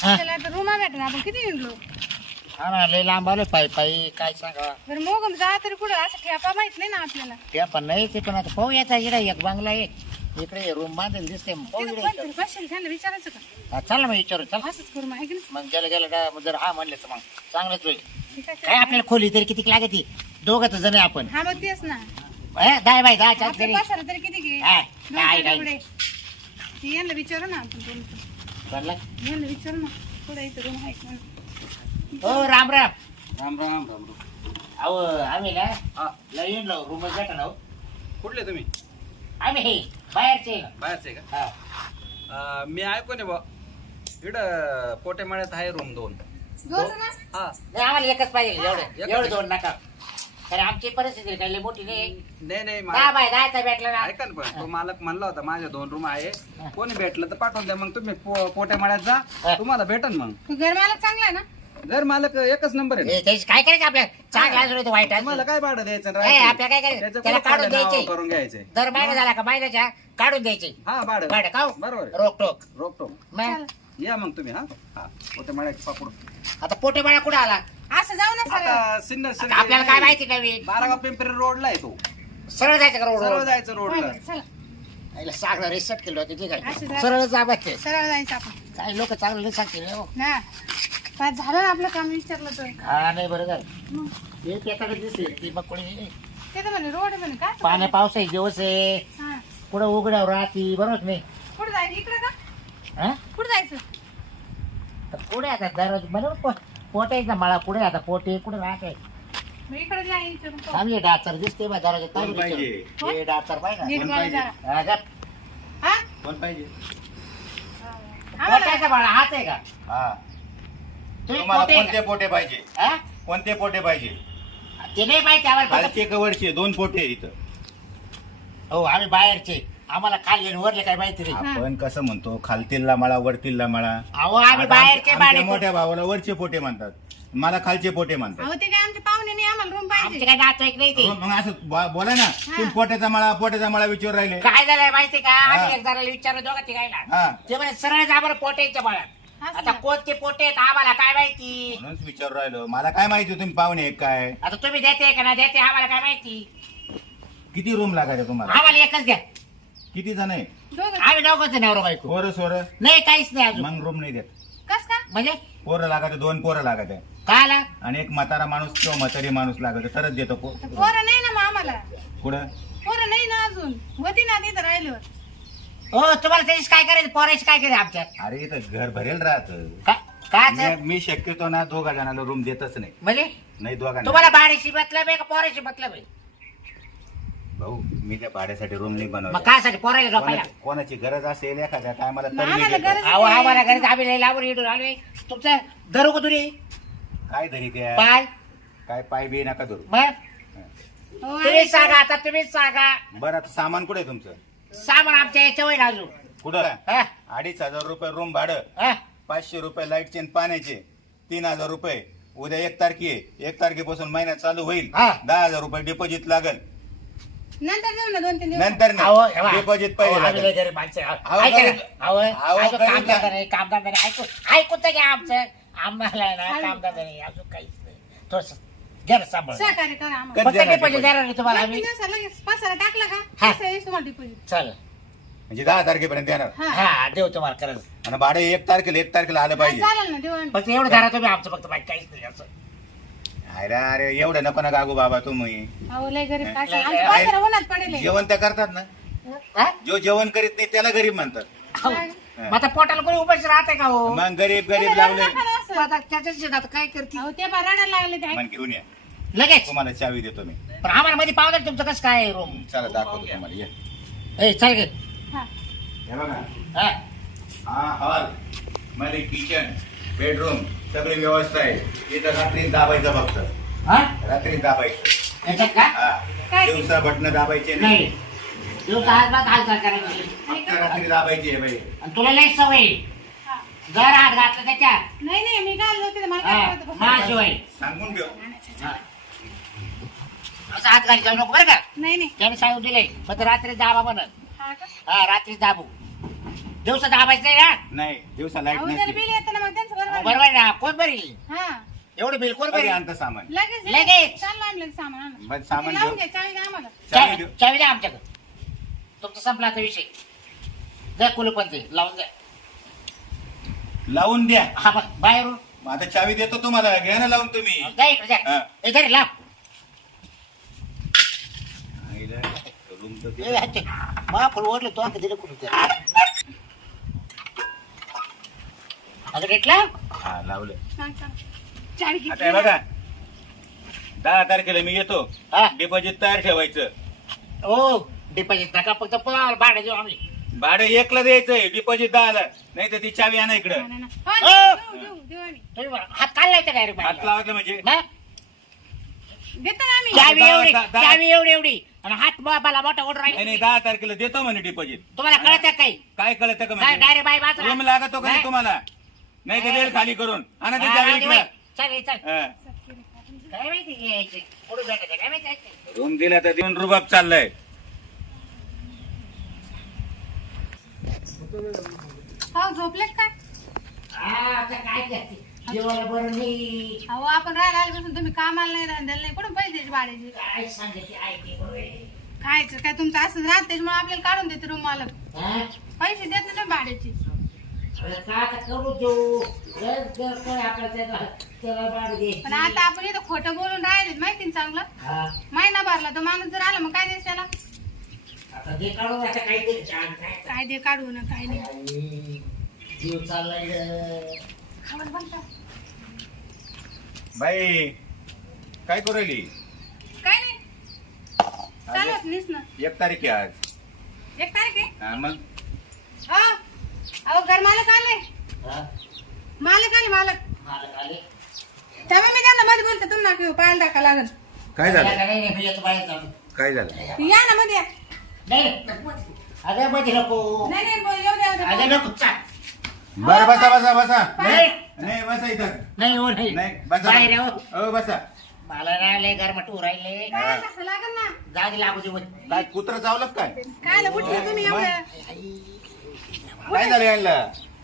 त्याला आता रूम भेटणार आपण किती हिंडलो हा ना लय लांब आलो पायी पायी. काय सांगा? बरं जा तरी कुठं? असं ठेपा माहीत नाही ना आपल्याला. ते पण नाही ते पण आता पाहू याचा इकडे एक बंगला आहे. इकडे रूम बांधेल दिसते पाहू तिथं इकडे कोणतरी बसेल त्यांना विचारायचं का? हा, चल ना मग विचारू चल. असंच करू माहिती ना मग गेलं गेलं का मग जर हा म्हणले तर मग. चांगलंच होईल. ठीक आहे, काय आपल्याला खोली तरी किती लागते दोघं तर जण आहे आपण. हा मग तेच ना. दहा बाय दहा चार तरी. किती घे? हा, दोन काय, चार काय. डबडे. ते यांना विचारू ना आपण. चाललं विचारू ना. कुठं इथं रूम आहे का? म्हणून. हो राम राम. राम राम राम राम अहो आम्ही ना हा. येऊन लावू रूम भेटा ना हो. कुठले तुम्ही? आम्ही हे बाहेरचे. बाहेरचे का? हा. अं, मी ऐकू नये बा इकडं पोटेमाळ्यात आहे रूम दोन. दोन जण असतील? हा. नाही आम्हाला एकच पाहिजे एवढे एवढे. दोन नका. कारण आमची परिस्थिती काही मोठी नाही. नाही नाही दहा मा- बाय दहाचा भेटला ना. ऐका ना पण तो मालक म्हणला होता माझ्या दोन रूम आहे. कोणी भेटलं तर पाठवून द्या मग तुम्ही पो- पोटेमाळ्यात जा. हा. तुम्हाला भेटन मग. तो घरमालक चांगला आहे ना? जर मालक एकच नंबर आहे. हे, त्याची काय करायचं आपल्या तर वाईट तुम्हाला. काय भाडं द्यायचं ए? आपल्याला काय करायचं? त्याचं त्याला कोण काढून द्यायचे. करून घ्यायचंय दर महिना झाला का महिन्याच्या काढून द्यायची. हा भाडं. भाडं खाऊ बरोबर आहे. रोक टोक रोख टोक मग? या मग तुम्ही हा. हा. पोटेमाळ्यात पापड आता पोटे बाळा कुठं आला? असं जाऊ ना सर आता सिन्नर आता आपल्याला काय माहिती नवीन? बारागाव पिंपरी रोडला आहे तो. सरळ जायचं का सरळ रोड जायचं रोडला. चला. सागला रिसेट केलं होतं ठीक आहे. असं जा. सरळ जाबाचे सरळ जायचं आपण. काही लोक चांगलं नाही सांगतील हो. ना काय झालं ना आपलं काम विचारलं तर? हा नाही बरं झालं. मग? ते त्याकडे दिसले ती मग कोणी ते तर म्हणे रोड आहे म्हणे काय पाण्या पावसाचे दिवस आहे. हा. कुठं उघड्यावर राहती बरोबर नाही? कुठं जायचं इकडे का? हा? कुठं जायचं? तर पुढे आता दररोज बरोबर पोटायचा मला पुढे आता पोटे कुठे राहते इकडे. चांगले डाचर दिसते बा दररोज कोण पाहिजे? हे डाचर पाहिजे नीट कोण पाहिजे? जरा हा, गप. कोण पाहिजे? आम्हाला- पोटायचा बाळा? हाच आहे का? हा. तुम्ही तुम्हाला पोटे कोणते पोटे पाहिजे? का? हा? कोणते पोटे पाहिजे? ते नाही माहिती आम्हाला फक्त- खालचे कवरचे दोन पोटे इथं. हो आम्ही बाहेरचे. आम्हाला खाल्ले आणि वरले काय माहिती नाही आपण कसं म्हणतो खालतीलला मळा वरतीलला मळा. अहो आम्ही बाहेरचे आमच्या- मोठ्या भावाला वरचे पोटे म्हणतात. मला खालचे पोटे म्हणतात. अहो ते काय आमचे पाहुणे नाही आम्हाला रूम आमचे पाहिजे काय नातेवाईक नाही ते. मग असं बो- बोला ना तुम्ही पोट्याचा मळा पोट्याचा मळा विचार राहिले. काय झालंय माहिती का? हा. आम्ही एक जणाला विचारलं दोघं तिघायला हा. ते म्हणे सरळ जा बरं पोटेच्या बाळात असं आता का? कोणते पोटे आहेत आम्हाला काय माहिती? म्हणूनच विचार राहिलो. मला काय माहिती तुम्ही पाहुणे आहे काय? आता तुम्ही देते का ना देते आम्हाला काय माहिती? किती रूम लागायचे तुम्हाला? आम्हाला एकच द्या. किती जण आहे? दोघं. आम्ही दोघंच नवरा बायको. पोरं सोर? नाही काहीच नाही अजून. मग रूम नाही देत. कस का? म्हणजे? पोरं लागायचे दोन पोरं लागायचे. काय आला आणि एक म्हातारा माणूस किंवा म्हातारी माणूस लागत तरच देतो पो- आता पोरं नाही ना मग आम्हाला. कुठं? पोरं नाही ना अजून. होती ना तिथं राहिलो हो तुम्हाला त्याची काय करायचं? पोरायची काय करायचं आमच्यात? अरे इथं घर भरेल राहत. का- काच? मी- मी शक्यतो ना दोघा जणांना रूम देतच नाही. म्हणजे? नाही दोघांना. तुम्हाला भाड्याशी मतलब आहे का पोराशी मतलब आहे? भाऊ मी त्या भाड्यासाठी रूम नाही मग बनवला. काय साठी पोरायला झोपायला कोणा- कोणाची गरज असेल एखाद्या टायमाला तर मी आम्हाला देतो. गरज अहो आम्हाला घरी आम्ही लय लावून इडून आलोय. तुमचं धरू का तुरी काय तरी त्या? पाय. काय पाय बी नका धरू. मग? हो, तुम्ही सांगा आता तुम्हीच सांगा. बरं आता सामान कुठे आहे तुमचं? सामान आमच्या याच्या होईल अजून. कुठं? हा? अडीच हजार रुपये रूम भाडं. हा? पाचशे रुपये लाईटचे आणि पाण्याचे. तीन हजार रुपये. उद्या एक तारखे आहे. एक तारखेपासून महिना चालू होईल. हा. दहा हजार रुपये डिपॉझिट लागल. नंतर जाऊ ना दोन तीन दिवस नंतर अहो, हे बघा. डिपॉझिट अहो, पहिले आम्ही लय लागेल. गरीब माणसं आहे. अहो, ऐका ना. गरीब- अहो, अहो, अजून गरीब कामधंदा जा- नाही कामधंदा नाही ऐकू ऐकून तर घ्या आमचं आम्हाला आहे ना चालेल. कामधंदा नाही अजून काहीच नाही थोडस घ्या ना सांभाळ सहकार्य करा आम्हाला कधी फक्त देणार डिपॉझिट deposit? देणार नाही तुम्हाला दोन तीन आम्ही दिवसाला लगेच पसारा टाकला का हा. तसं येईल तुम्हाला डिपॉझिट चल म्हणजे दहा तारखेपर्यंत येणार हा हा देऊ तुम्हाला खरंच आणि भाडे एक तारखेला एक तारखेला आलं पाहिजे चालेल ना देऊ आम्ही. फक्त एवढं धरा तुम्ही आमचं फक्त बाकी काहीच नाही असं अरे अरे एवढं नको ना गागू बाबा तुम्ही. अहो लय गरीब काय लय- आमचं लय- पसारा उन्हात पडेल. आहे. जेवण त्या करतात ना. हा? जो जेवण करीत नाही त्याला गरीब म्हणतात. मग आता पोटाला कोणी उपाशी राहते का हो? मग गरीब गरीब लावले. आता त्याच्याच आता काय करते? अहो ते लागले ते. मन घेऊन या. लगेच. तुम्हाला चावी देतो मी. पण आम्हाला मध्ये पावलं तुमचं कसं काय रूम चला दाखवतो तुम्हाला. ये. ए चल गे. हा. हे बघा. हा. हा हॉलमध्ये किचन बेडरूम सगळी व्यवस्था आहे. इथं रात्री दाबायचं फक्त. हा? रात्री दाबायचं. याच्यात का? हा. काय? दिवसा बटणं दाबायचे नाही. नाही. दिवसा आज रात हालचाल करायची. फक्त रात्री दाबायची आहे बाई. आणि तुला लई सवय आहे. हा. जर हात घातला त्याच्यात. नाही नाही मी काय होते मला हा, कळतं बस. सांगून ठेव. हा. असं हात घाली जाऊ नको बरं का? नाही नाही. त्याने सांगून दिले फक्त रात्री दाबा म्हणत हा का? हा रात्री दाबू. दिवसा दाबायचं नाही ना नाही दिवसा लाइट अहो, जर नसते बिल येतं ना मग त्यांचं बरोबर आहे. बरोबर आहे ना कोण बरी हा. एवढं बिल कोण बरी आणतं सामान. लगेच लगेच. चाललं सामान आणलं. बरं, सामान ते लावून घेऊ. घ्या चावी द्या आम्हाला. चावी चावी देऊ. चावी द्या आमच्याकडे. तुमचा संपला आता विषय. द्या कुलपण ते लावून द्या लावून द्या. हा बघ बाहेरून. मग आता चावी देतो तुम्हाला. घ्या ना लावून तुम्ही. द्या इकडे द्या हा. लाव. आईला, रूम तर ए, दिलं. हत्ते. मा फुल ओढलं तो आता दिलं कुठं लाव हा लावलं. चावी आता हे. बघा. दहा तारखेला मी येतो. हा. डिपॉझिट तयार ठेवायचं. हो डिपॉझिट नका फक्त भाडं देऊ आम्ही. भाडं एकला द्यायचंय डिपॉझिट दहाला. नाही तर ती चावी आणा इकडं. ना, ना, ना. हो, हो. देऊ, देऊ, देऊ आम्ही. तुम्ही बरं, हात काढलाय का डायरेक्ट हात लावायचं म्हणजे? देतो ना आम्ही. चावी दहा- एवढी दहा- दहा- चावी एवढी एवढी. आणि हात मला मोठा ओढ नाही नाही राहील दहा तारखेला देतो म्हणे डिपॉझिट. तुम्हाला कळत काही? काय कळतं का म्हणजे? डायरेक्ट बाय बाज रूम लागतो का नाही तुम्हाला? नाही तर वेळ खाली करून आणा ती चावी इकडं हा. काय माहिती हे यायचे? कुठं भेटायचं काय माहिती यायचे? रूम दिला तर देऊन रुबाब चाललाय हो झोपले काय हा, आता काय करते? जेवायला बरं नाही अहो आपण राहायला आल्यापासून तुम्ही कामाला नाही धंद्याला नाही कुठून पैसे द्यायचे भाड्याचे काय आहे. खायचं काय तुमचं असंच राहत त्याच्यामुळे आपल्याला काढून देते रूम मालक हा? पैसे देत नाही तुम्ही भाड्याचे अरे का आता करू देऊ आपल्याला त्याला द्यायची. पण आता आपण इथं खोटं बोलून राहिले माहिती ना चांगलं हा. महिना भरला तो माणूस जर आला मग काय द्यायचं त्याला आता आता छान काय काय दे काढू ना काय नाही आई, जीव चाललाय ग. आवाज बंद कर. बाई काय करू राहिली काय नाही चालत नाहीस ना एक तारीख आहे आज एक तारीख आहे हा मग हा अहो घर मालक आले. हा? मालक आले मालक. मालक आले? तेव्हा मी त्यांना मध्ये बोलते तुम्हाला पाहायला टाका लागल. काय नाही, झालं नाही, बाहेर. काय झालं? या ना मध्ये. या. नाही, अगं मध्ये नको. नाही नाही बोल, येऊ द्या, येऊ अगं द्या. नको चाल. बरं बसा बसा बसा. नाही. नाही बसा इथं. नाही हो नाही. नाही बसा बाहेर हो. हो बसा. मला राहिले गरमट राहिले. पाहायला टाका लागल ना? दे लागू दे वर. काय कुत्र चावलं का काय काय तुम्ही एवढं? काय झालं यांना?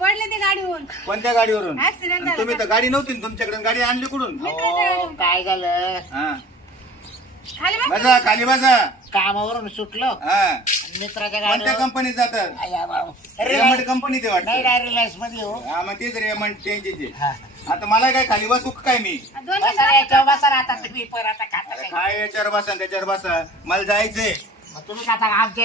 पडले ते गाडीहून. कोणत्या गाडीवरून? Accident आणि तुम्ही? तर गाडी नव्हती ना तुमच्याकडे गाडी आणली कुठून? अहो, काय झालं? हा. खाली बस. बसा खाली बसा. कामावरून सुटलो. हा. मित्राच्या कोणत्या गाडीवर कंपनीत जातात आया बाबा. रेमंड कंपनी ते नाही वाटतं नाही रिलायन्समध्ये हो. हा मग तेच रेमंड त्यांचे. हा. आता मला काय खाली बसू का काय मी? दोन बसा रे, मिनिटं याच्यावर बसा रे आता तुम्ही पर आता खाता अरे काय? काय याच्यावर बसा त्याच्यावर बसा? मला जायचंय. मग तुम्ही आमच्या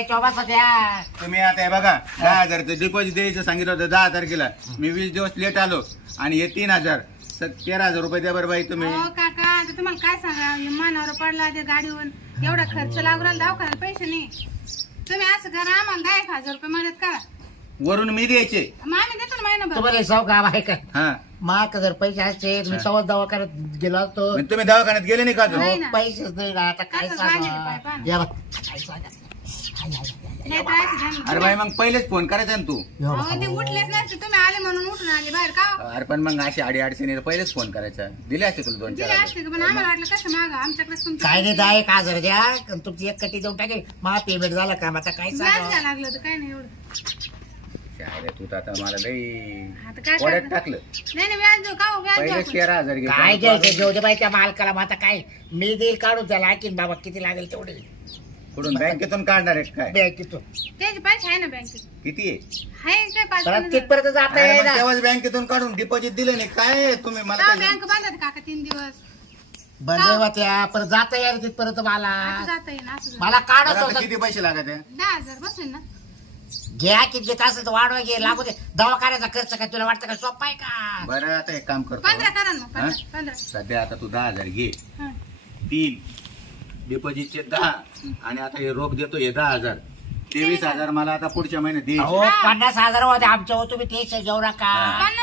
आता हे बघा दहा हजारचं डिपॉझिट द्यायचं सांगितलं होतं दहा तारखेला मी वीस दिवस लेट आलो आणि हे तीन हजार तेरा हजार रुपये द्या बरं बाई तुम्ही. काका आता तुम्हाला काय सांगा? हे मानावर पडला ते गाडीहून. एवढा खर्च लागू राहिला दवाखान्यात पैसे नाही. तुम्ही असं करा आम्हाला दहा एक हजार रुपये मदत करा. वरून मी द्यायचे. मग आम्ही देतो ना महिनाभर. तुम्हाला सौ गाव आहे का? हा. माक जर पैसे असते मी तवा दवा करत गेलो असतो मग तुम्ही दवाखान्यात गेले नाही का अजून? नाही ना. पैसेच नाही ना आता काय सांगा पाय पाहा ना. द्या बा. काय सांगा? हाय, हाय, हाय, हाय. नाही तर असं झालं. अरे बाई मग पहिलेच फोन करायचा ना तू यो, अहो, ते. उठलेच नसते तुम्ही आले म्हणून उठून आले बाहेर का? अरे पण मग अशी आडी अडचणी पहिलेच फोन करायचा दिले असते तुला दोन दिले चार असते का पण आम्हाला वाटलं कसं मागा आमच्याकडे तुमचं काय नाही दहा एक हजार द्या आणि तुमची एक कटी देऊन टाकेल मा पेमेंट झालं का आता काय व्याज सांगा घ्या लागलं तर काय नाही एवढं अरे तू तर आता मला लई काय करणार? टाकलं. नाही नाही व्याज देऊ का हो? व्याज देऊ पहिलेच आपण. तेरा हजार. काय घ्यायचं त्या मालकाला मग आता काय? मी देईल काढून त्याला. आणखीन बाबा किती लागेल तेवढे? कुठून? बँकेतून काढणार आहे काय? बँकेतून. त्याचे पैसे आहे ना बँकेत. किती आहे? आहे काय पाच परत पन्नास हजार? तिथपर्यंत जाता अरे मग तेव्हाच बँकेतून काढून डिपॉझिट दिलं नाही. काय तुम्ही मला हा, काय बँक बंद काका तीन दिवस? बंद त्या परत जाता येईल तिथपर्यंत आता मला जाता येईल असं झालं. मला बरं, आता किती पैसे लागत? आहे दहा हजार बसेल ना. घ्या की घेत असेल तर वाढवा घे लागू दे. दवाखान्याचा खर्च काय तुला वाटतं का? सोपा आहे का? बरं आता एक काम करतो. पंधरा करा ना मग हा? पंधरा पंधरा. सध्या आता तू दहा हजार घे. हा. तीन डिपॉझिटचे दहा आणि आता हे रोख देतो हे दहा हजार. तेवीस हजार मला आता पुढच्या महिन्यात हो द्यायचे पन्नास हजार होते आमच्या हो तुम्ही तेच घेऊ नका.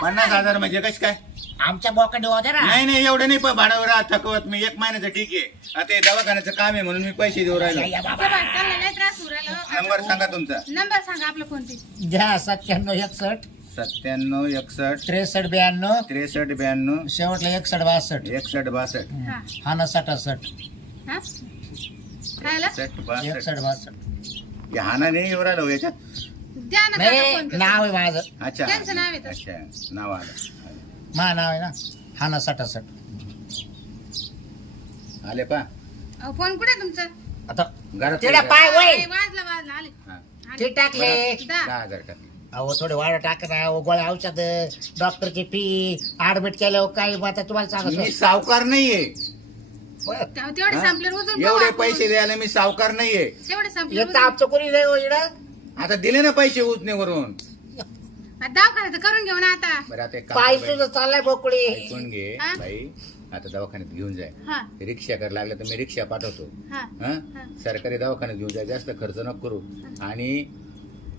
पन्नास हजार. म्हणजे कश काय? आमच्या बोकडे होते ना. नाही नाही एवढं नाही पण भाडावर राहत थकवत मी. एक महिन्याचं ठीक आहे. आता हे दवाखान्याचं काम आहे म्हणून मी पैसे देऊ राहिलो. या ते बाबा. बघ, त्यांना लय त्रास होऊ राहिला. नंबर सांगा तुमचा. नंबर सांगा आपलं कोणते द्या सत्त्याण्णव एकसष्ट. सत्त्याण्णव एकसष्ट. त्रेसष्ट ब्याण्णव. त्रेसष्ट ब्याण्णव. शेवटला एकसष्ट बासष्ट. एकसष्ट बासष्ट. हा. हा ना सटासष्ट हा? काय आलं? एकसष्ट बासष्ट. एकसष्ट बासष्ट. हाना नाही येऊ राहिलो याच्यात? द्या ना नाही. नाव आहे माझं. अच्छा. त्यांचं नाव. अच्छा. नाव आलं. मा नाव आहे ना? हा ना सटासट. आले पा अहो, फोन कुठे तुमचा? आता घरात तिला पाय वय. ए, वाजला वाजला आले. हा. आले. ते टाकले. दहा. हजार अहो थोडे वाढ टाक ना. अहो, गोळ्या औषध डॉक्टरची फी ऍडमिट केल्यावर काही मग आता तुम्हाला मी सांगतो सावकार नाहीये. तेव्हा तेवढे हा? संपले उजून एवढे पैसे द्यायला मी सावकार नाहीये. तेवढे संपले आमचं कोणी नाही हो इकडं? आता दिले ना पैसे उचनेवरून दवाखान्यात करून घेऊ ना आता. बरं आता एक काम पाय कर सुद्धा चाललाय. ऐकून घे हा? बाई. आता दवाखान्यात घेऊन जाय. हा. रिक्षा करायला लागलं तर मी रिक्षा पाठवतो. हा. हा? हा. सरकारी दवाखान्यात घेऊन जाय जास्त खर्च नको करू. आणि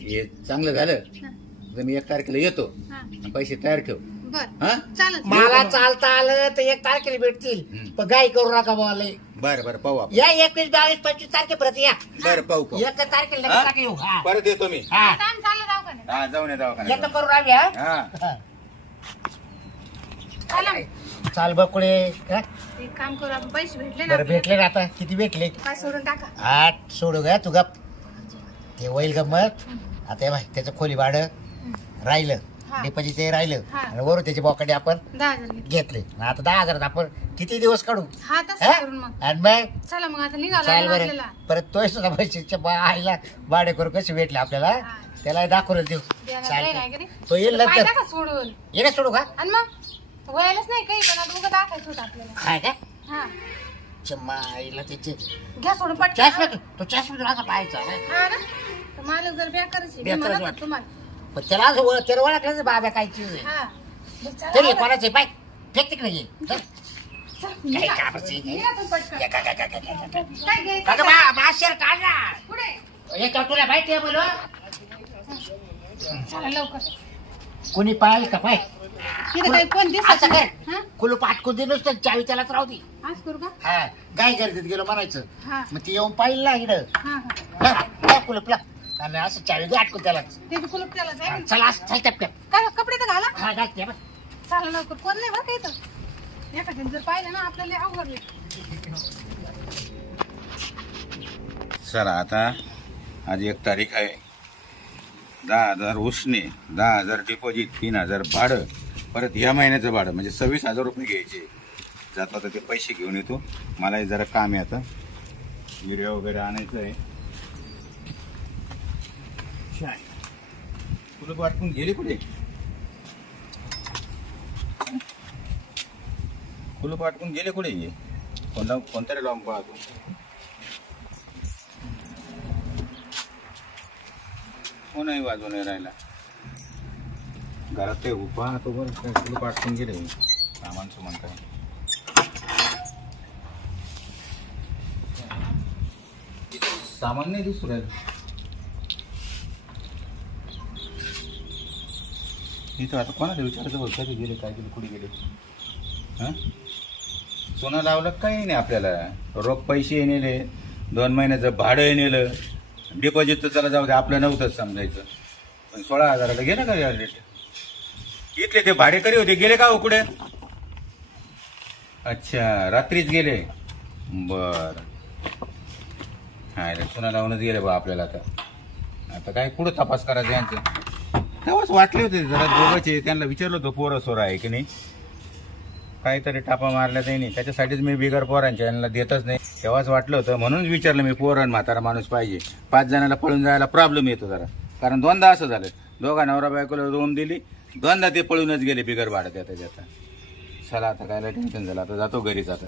हे चांगलं झालं. हा. तर मी एक तारखेला येतो. हा. आणि पैसे तयार ठेव. बर. हा? चालत मला चालता आलं तर एक तारखेला भेटतील. पण गाई करू नका बोले बर बर पाहू आपण. या एकवीस बावीस पंचवीस तारखेपर्यंत या. बर पाहू पाहू. एक तारखेला हा? टाका येऊ. हा. परत येतो मी. हा. चाललं हा जाऊन ये दवाखान्यात. करू आम्ही हा? हा. हा. चला. चाल बकुळे हा? एक काम करू आपण पैसे भेटले ना बरं भेटले ना आता. किती भेटले? काय सोडून टाका. आठ सोडू ग तू गप. ते होईल गंमत. आता हे बाय त्याचं खोली भाडं राहिलं. हा. डिपॉझिट ते राहिलं. हा. आणि वरून त्याचे बॉकडे आपण दहा हजार घेतले. घेतले. आणि आता दहा हजार आपण किती दिवस काढू? हा तसं हा? करून मग. आणि मग? चला मग आता निघालो चाल बरं. आपल्याला. परत तो सुद्धा पैशाच्या बा- आईला भाडे करू कसे भेटले आपल्याला? हा. त्याला दाखवलं देऊ. चालतंय. नाही का? तो येईल नंतर. सोडून. ये सोडू का? आणि मग? वयालाच नाही काही पण आता उगा दाखायचं होतं आपल्याला. काय का? हा. चम्मा आईला त्याचे घ्या सोडून पटकन. चष्मा तो चष्मा तुला पाहायचा ना हा ना? तर मालक जर बॅक करायची मी बेकारच म्हणत वाटतं. होते तुम्हाला. पण त्याला असं ओळख त्याला ओळखलं बाबा काय चीज आहे. हा. बरं, चला, तरी आवरा. कोणाचे पाय. फेक तिकडे ये. चल. चल, काय निघा. कामाचं आहे? निघा तुम्ही पटकन. ये, काय, काय, काय, काय, काय, काय. काय घ्यायचं अगं काय? बा माशेर काढ ना पुढे हे का तुला माहिती आहे बोलो चला लवकर. कोणी पाहिल का? पाय. इथं कोण दिसत असं नाही. कर. हा? कुलूप आटकून दे नुसतं. चावी त्यालाच राहू दे. आज करू का? हा. गाय गर्दीत गेलो म्हणायचं. हा. मग ती येऊन पाहिलं ना इकडं. हा आणि असं चावी दे त्याला. चला असं चल टपक्यात काय कपडे तर घाला. हा घाल ते बघ. चला लवकर कोण नाही बरं एखाद्याने जर पाहिलं ना आपल्याला अवघडले सर आता आज एक तारीख आहे. दहा हजार उसने दहा हजार डिपॉझिट तीन हजार भाडं. परत या महिन्याचं भाडं म्हणजे सव्वीस हजार रुपये घ्यायचे. जातो आता ते पैसे घेऊन येतो. मलाही जरा काम आहे आता. विड्या वगैरे आणायचं आहे. कुलूप वाटून गेले कुठे? कुलूप वाटून गेले कुठे हे? कोणता कोणत्या लावून पाहतो नाही वाजवून नाही राहिला. घरात ते उभा तो बरं काय कुलूप अडकून गेले सामान सुमान काय? सामान नाही दिसू राहिलं. तिथं आता कोणाला विचारायचं बघ कधी गेले काय गेले कुठे गेले? हां? सोनं लावलं काही नाही आपल्याला. रोख पैसे नेले दोन महिन्याचं भाडं नेलं. डिपॉझिट तर चला जाऊ दे आपलं नव्हतंच समजायचं. पण सोळा हजाराला गेलं का या रेट इथले ते भाडेकरी होते गेले का हो कुठे? अच्छा रात्रीच गेले. बर. हा सोनं लावूनच गेले बा आपल्याला आता. आता काय कुठं तपास करायचं यांचं? तेव्हाच वाटले होते जरा दोघंचे. त्यांना विचारलं होतं पोरं सोरं आहे की नाही? काहीतरी टापा मारल्या नाही त्याच्यासाठीच मी बिगर पोरांच्या यांना देतच नाही. तेव्हाच वाटलं होतं म्हणूनच विचारलं मी पोरण म्हातारा माणूस पाहिजे. पाच जणांना पळून जायला प्रॉब्लेम येतो जरा. कारण दोनदा असं झालं. दोघा नवरा बायकोला रूम दिली. दोनदा ते पळूनच गेले बिगर भाडं त्यात चला आता काय टेन्शन झालं. आता जातो घरीच आता.